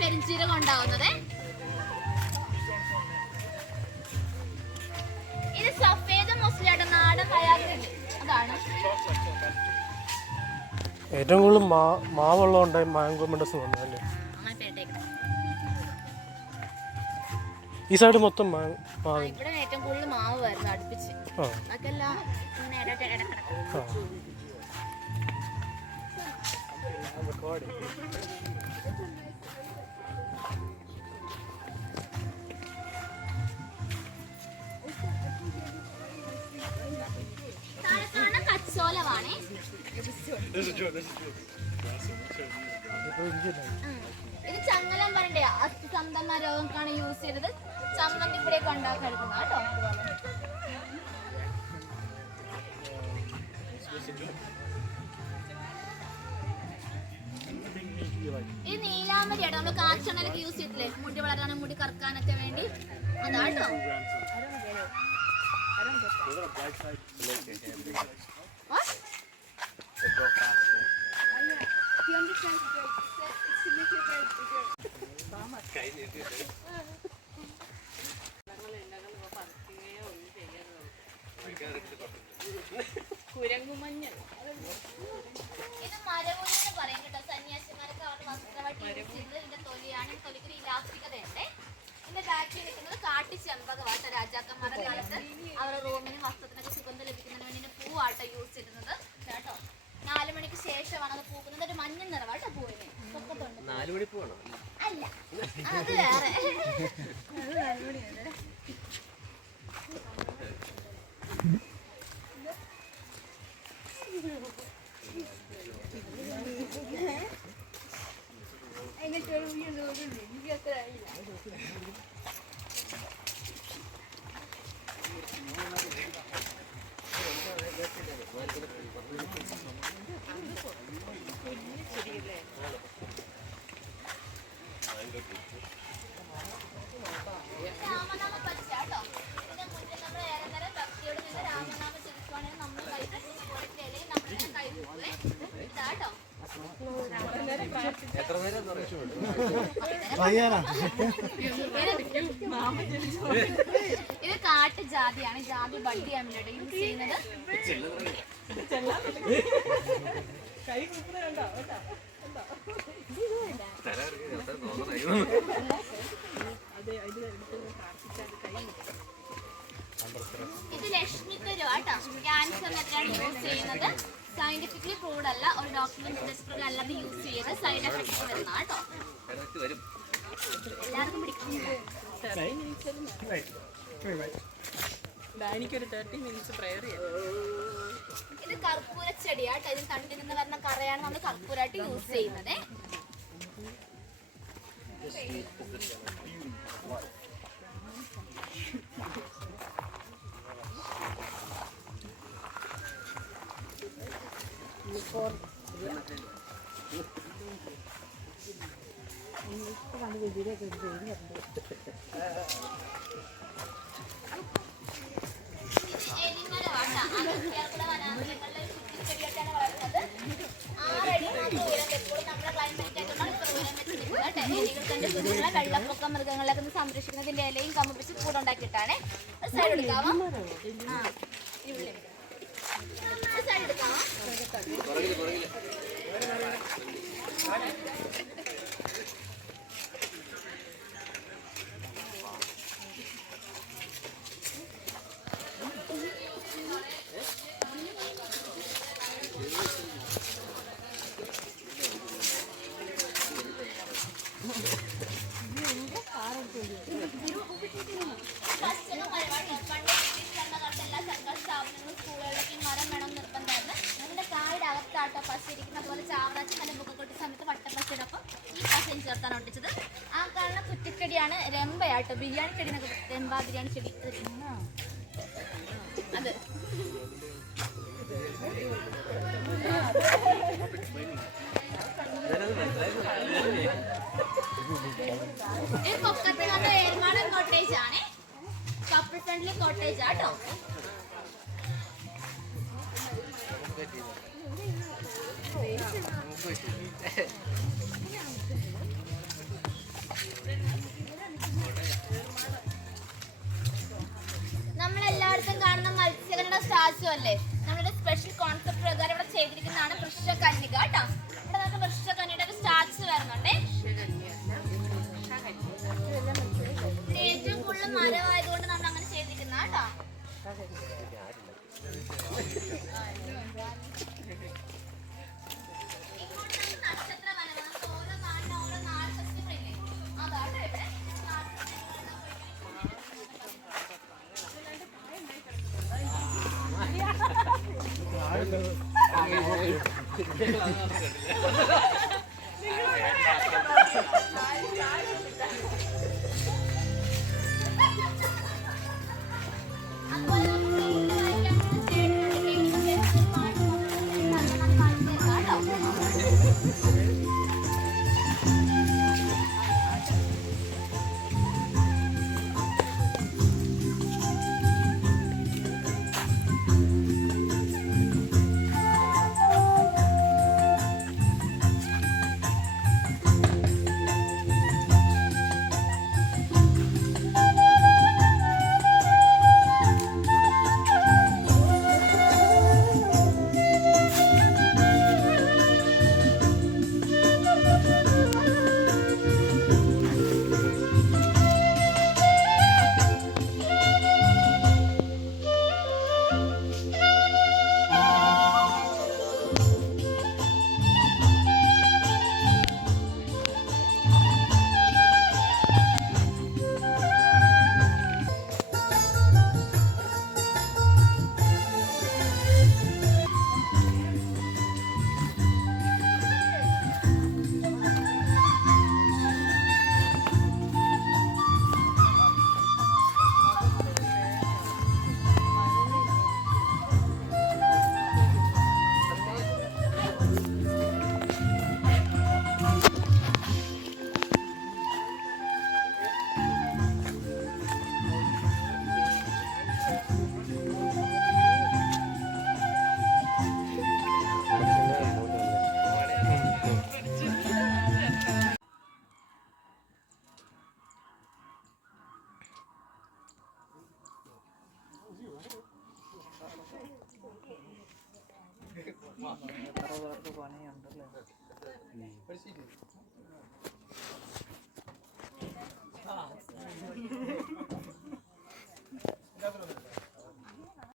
പെരിഞ്ചീരകം ഉണ്ടാവുന്നത്. ഇത് സഫേദ് മുസ്ലിയുടെ നാടൻ തയ്യാറില്ല. അതാണ് ഏറ്റവും കൂടുതൽ മാവുള്ളതുകൊണ്ട് മാംഗോ മെഡസ് വന്നല്ലേ. ഈ സൈഡ് മൊത്തം ഇവിടെ ഏറ്റവും കൂടുതൽ മാവ് വരുന്നത് അടുപ്പിച്ച്. അതെല്ലാം കച്ചോലമാണ്. ഇത് ചങ്ങലം പറയണ്ടേ, അസ്ഥിസന്ധന്മാർ രോഗങ്ങൾക്കാണ് യൂസ് ചെയ്തത്. ചമ്മന്തി കൂടെയൊക്കെ ഉണ്ടാക്കാറുണ്ട് കേട്ടോ. ഇത് നീലാമരിയാട്ടോ, നമ്മള് കാച്ചണലൊക്കെ യൂസ് ചെയ്തില്ലേ, മുടി വളരാനും മുടി കറക്കാനൊക്കെ വേണ്ടി. അതാട്ടോ. കുരങ്ങുമഞ്ഞൾ ഇത് മരവുന്ന് പറയും കേട്ടോ. സന്യാസിമാരൊക്കെ അവരുടെ വസ്ത്രമായിട്ട് യൂസ് ചെയ്തത് ഇതിന്റെ തൊലിയാണ്. തൊലിക്കൊരു ഇലാസ്റ്റികതയുണ്ട്. ഇതിന്റെ ബാക്കിൽ നിൽക്കുന്നത് കാട്ടിച്ചെമ്പകവാട്ട. രാജാക്കന്മാരുടെ കാലത്ത് അവരുടെ റൂമിനും വസ്ത്രത്തിനൊക്കെ സുഗന്ധം ലഭിക്കുന്നതിന് വേണ്ടി പൂവാട്ട യൂസ് ചെയ്യുന്നത് കേട്ടോ. 4 മണിക്ക് ശേഷമാണ് അത് പൂക്കുന്നത്. ഒരു മഞ്ഞ നിറവാട്ടോ പൂവിന്. അല്ല, അത് വേറെ. രാമനാമ പച്ച കേട്ടോ. ഇതിന്റെ മുന്നിൽ നമ്മൾ ഏറെ നേരം ഭക്തിയോട് നിന്ന് രാമനാമ ജപിക്കുവാണെങ്കിൽ നമ്മൾ കൈ നമ്മുടെ കൈ ഇതാട്ടോ. ഇത് കാട്ടു ജാതിയാണ്. ജാതി ബഡ് ചെയ്യാൻ വേണ്ടിയിട്ട് യൂസ് ചെയ്യുന്നത്. ഇത് ലക്ഷ്മിത്തരു കേട്ടോ. ക്യാൻസറിനെതിരാണ് യൂസ് ചെയ്യുന്നത്. സയന്റിഫിക്കലി പ്രൂവ്ഡ് അല്ല, ഒരു ഡോക്യുമെന്റ് രജിസ്റ്ററിൽ അല്ലാതെ യൂസ് ചെയ്ത് സൈഡ് എഫക്ട്സ് വരുന്ന കേട്ടോ. എല്ലാവർക്കും പിടിക്കും. ഇത് കർപ്പൂര ചെടിയാട്ടോ. ഇതിന് തണ്ടിൽ നിന്ന് വരുന്ന കറയാണ് നമ്മൾ കർപ്പൂരായിട്ട് യൂസ് ചെയ്യുന്നത്. ചെടിയൊക്കെയാണ് വളർത്തുന്നത്. 6 അടി മാത്രം ഉയരം വെക്കുമ്പോൾ നമ്മുടെ ക്ലൈമറ്റ് ആയിട്ടുള്ള ഇത്ര ഉയരം വെച്ചിരിക്കുന്നത് എലികൾ തന്റെ കുഞ്ഞുങ്ങളെ വെള്ളപ്പൊക്ക മൃഗങ്ങളൊക്കെ ഒന്ന് സംരക്ഷിക്കുന്നതിന്റെ ഇലയും കമ്പിച്ച് കൂടുണ്ടാക്കിയിട്ടാണ്. ഒരു സൈഡ് എടുക്കാവോ? ഒരു സൈഡ് എടുക്കാവോ? അതുപോലെ ചാവറാച്ചി നല്ല മുഖക്കൊട്ടി സമയത്ത് വട്ടപ്പശയോടൊപ്പം ഈ പശയും ചേർത്താണ് ഒട്ടിച്ചത്. ആ കാരണം കുറ്റിച്ചെടിയാണ് രമ്പയാട്ടോ, ബിരിയാണി ചെടി എന്നൊക്കെ രമ്പ ബിരിയാണി ചെടി അത്. ഈ പൊക്കത്തിൽ വന്ന ഏർമാടൻ കോട്ടേജ് ആണ്, കപ്പിൾ ഫ്രണ്ട്ലി കോട്ടേജ് ആട്ടോ. നമ്മളെല്ലായിടത്തും കാണുന്ന മത്സ്യകന്യക സ്റ്റാച്ചു അല്ലേ, നമ്മുടെ സ്പെഷ്യൽ കോൺസെപ്റ്റ് പ്രകാരം ഇവിടെ ചെയ്തിരിക്കുന്നതാണ് വൃക്ഷകന്യക കേട്ടോ. ഇവിടെ നമുക്ക് വൃക്ഷകന്യയുടെ ഒരു സ്റ്റാച്ചു വരുന്നുണ്ടേ. ഏറ്റവും കൂടുതൽ മരമായതുകൊണ്ട് നമ്മൾ അങ്ങനെ ചെയ്തിരിക്കുന്ന കേട്ടോ. പണിയുണ്ടല്ലേ.